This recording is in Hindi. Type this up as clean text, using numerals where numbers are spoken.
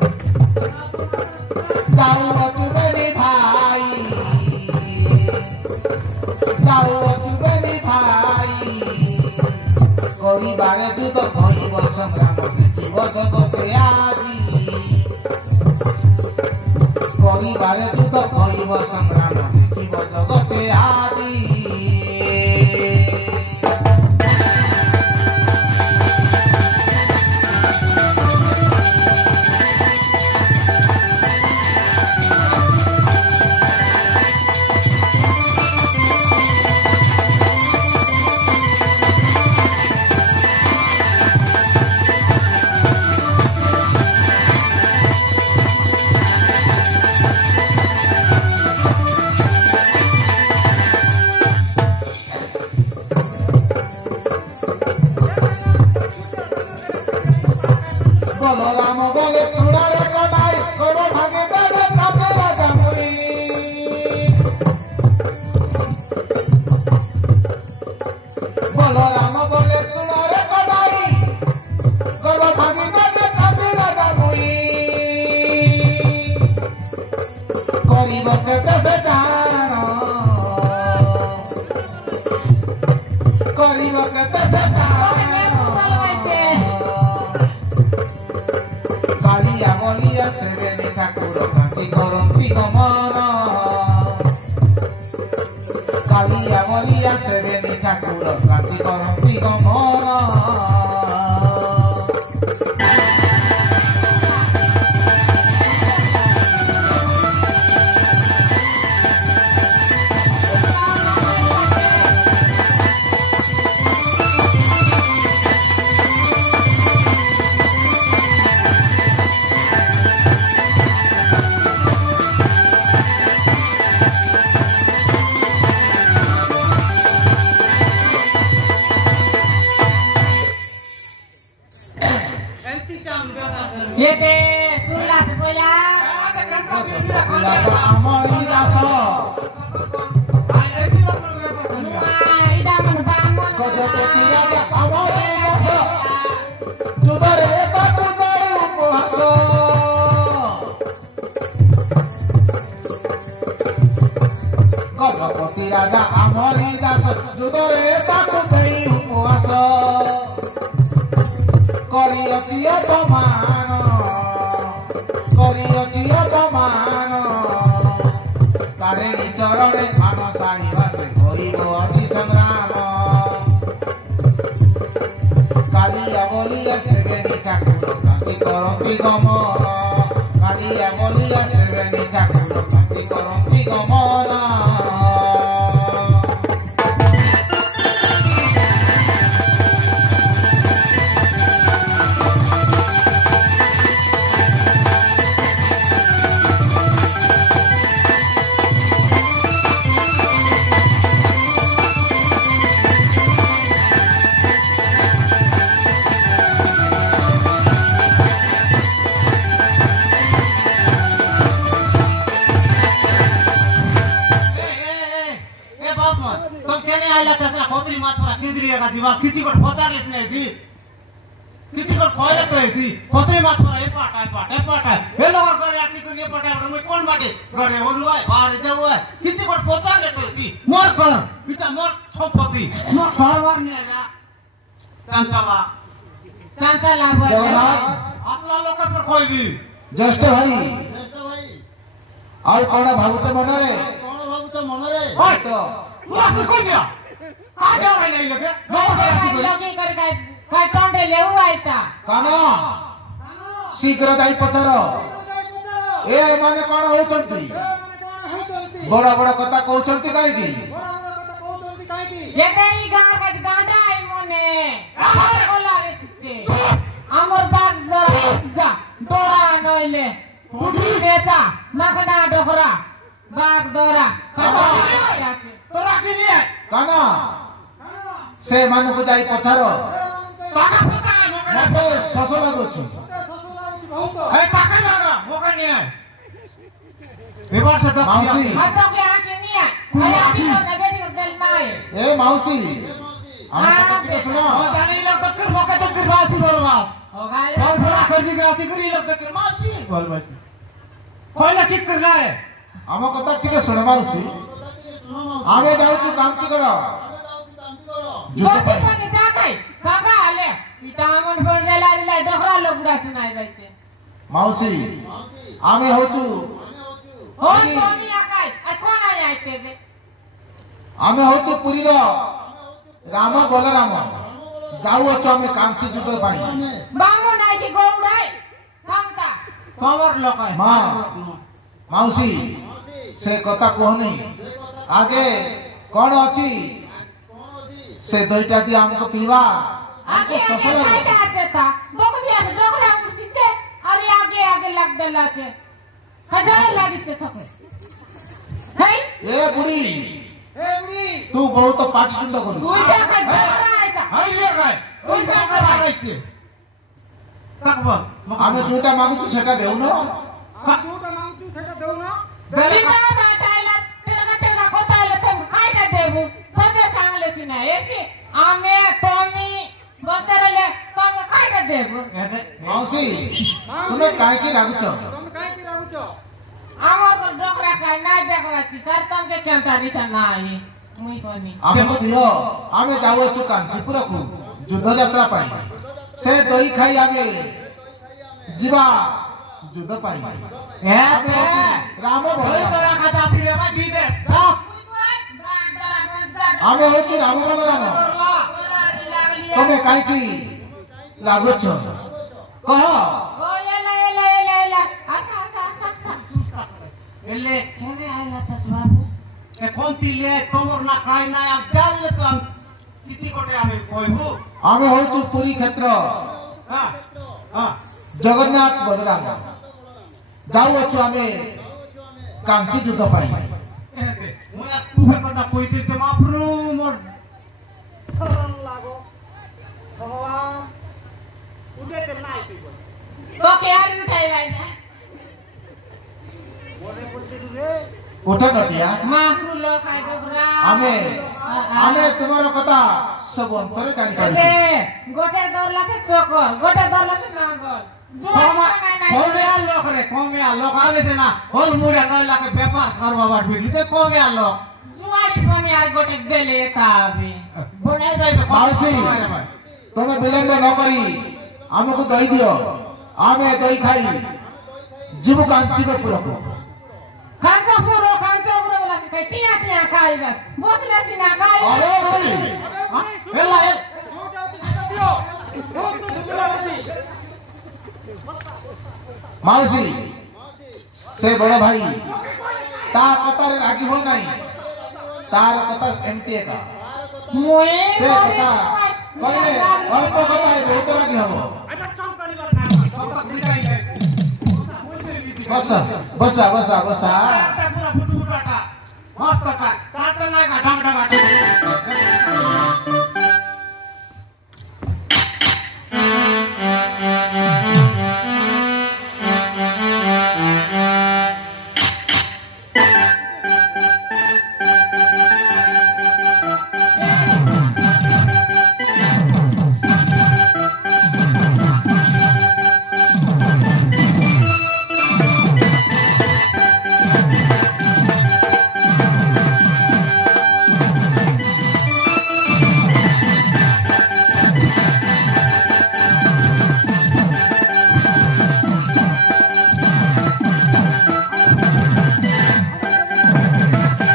जाऊ अचुबनी भाई जाऊ अचुबनी भाई गरिबारे जुत भइब संग्राम जीव जगते आजी गरिबारे जुत भइब संग्राम जीव जगते आजी बलराम बोले चूड़ारे कटाई करो भागे दे साथे राजा मुई बलराम बोले चूड़ारे कटाई करो भागे दे साथे राजा मुई करिब केते से जानो करिब केते से कालिया गलिया सेवेनी ठाकुर कांति करंती गमन कालिया गलिया सेवेनी ठाकुर कांति करंती गमन ये ते सुनला से बोला आमरी दास इडा मन बामन गजपति राजा आमरी दास तुदरे तुदरे उपवास गजपति राजा आमरी दास तुदरे तुदरे उपवास करियछि अपमान तारेणी चरणे मानस आनिबासे करिब अति संग्राम कालिया बलिया सेवेनी ठाकुर कांति करंती गमन कालिया बलिया सेवेनी ठाकुर कांति करंती गमन दिमाग किसी को पता नहीं सी किसी को खोले तो ऐसी कोतरी बात पर ये पाटा ये लोग करे आती को ये पाटा में कौन बाटे करे हो रुआ बाहर जाओ है किसी को पता नहीं तो ऐसी मोर कर बेटा मोर संपत्ति मोर घरवार नहीं आया चंचला असला लोग पर कोई भी ज्येष्ठ भाई और कौन भावुत मनरे ओय तो तू आपने कोई दिया आगे भाई नहीं लगे लगे कर काय टंडे लेउ आइता कानो शीघ्र जाई पचार ए माने कोन होचंती बड़ा बड़ा कथा कहउचंती काई की ये देई गार का गांडा आई मने आमर कोला रे सिचे आमर बाग जा डोरा नइले टुटी बेचा नकदा डोकरा बाग डोरा तोरा की नहीं है काना से मानु को जाई पचार ताका पता है मते ससो लागुछ ए ताका मागा मोका नहीं है विवाद से दब माउसी हाथों के आके नहीं है अरे आदि को बेटी को दिल ना है ए माउसी हम तो सुनो जाने लग तक मोका तक बासी बोल बास हो गए और बड़ा कर दी गाती करी लगता के मासी बोल भाई पहला ठीक कर रहा है आम कथा टिके सुन माउसी आमे जाउछु कामची करो जोते पनि जाकै सगा हाले पिटामन बन्ने लाले डखरा लोगडा सुनाइ जाइछे माउसी आमे होचु हो तोनी आकाय आ कोन आइते बे आमे होचु पुरी रो राम बलराम जाऊ अछु आमे कामची जुद पाई बामो नाइ कि गौडाई समता पावर लोक है मां माउसी से कथा कहनी आगे कौन अछि से दोइटा दी हमको पीवा आगे सफल आगे आते था दोक दिया डोगरा कुर्सीते अरे आगे आगे लग देला छे हजार लागिते थके हे ए बुढ़ी तू बहुत पाटी टुंड करू दुई जाका डोगरा आइता हाय ले गए कोई बाकर आ गई छे तकबा आमे जोटा मागुछु सेटा देउ न गलीना बाटाइला टेगा टेगा कोताइला तुम खाइटा देबु सजे सांगले सिना एसी आमे तोमी बतरले तुम खाइटा देबु माउसी तुमे काहे की रागुछ आमर को डोकरा खाइ ना देखवाची सर तुम के केंता रिसा ना आई मुई कोनी आमे दियो आमे जाऊ अछु कांचीपुर को युद्ध यात्रा पाई से दही खाई आमे जीवा युद्ध पाई ए बे राम कोई भय तोरा खाता फिरे में दी दे आमे होचु राम बलराम तुमे काहे की लागुछ कह ओ एला आसा एले केने आइला छस बाबू ए कोन तिले तोमर ना खाई ना अब जाल ले तो हम किति कोटे आमे कोइबू आमे होचु पुरी क्षेत्र हां हां जगन्नाथ बलराम जाऊ अछु आमे कांची युद्ध पाई मैं तू के कदा कोई दिल से माफरू मोर करन लागो भगवान उदे ते नाइ तू तो के यार उठाई भाई बोले बोलते रे उठे नटिया माफरू लो खाइ डोगरा आमे आमे तुम्हारा कथा सब अंतरे जानि पारी अरे गोटे दरला के चोकर गोटे दरला के नागल कमे लोक आवे से ना होल मुड़े कहला के व्यापार करवा बाट बिटली से कमे लोक जुआड़ी बने यार गोटे देले ताबे बोले जाय तो माउसी तुमे विलंब न करी हमको दही दियो आमे दही खाई जीव कांची को पूरा को कांचो पूरो वाला के टिया टिया खाई बस बोसले सिना खाई अरे भाई एला माउसी से बड़ो भाई ता कतार रागी हो नहीं तार कथा एमती का मोए से कथा कहले अल्प कथा है बहुत रागी हबो बसा पूरा फुटफुटाटा मस्त का काटना का ढंग ढंग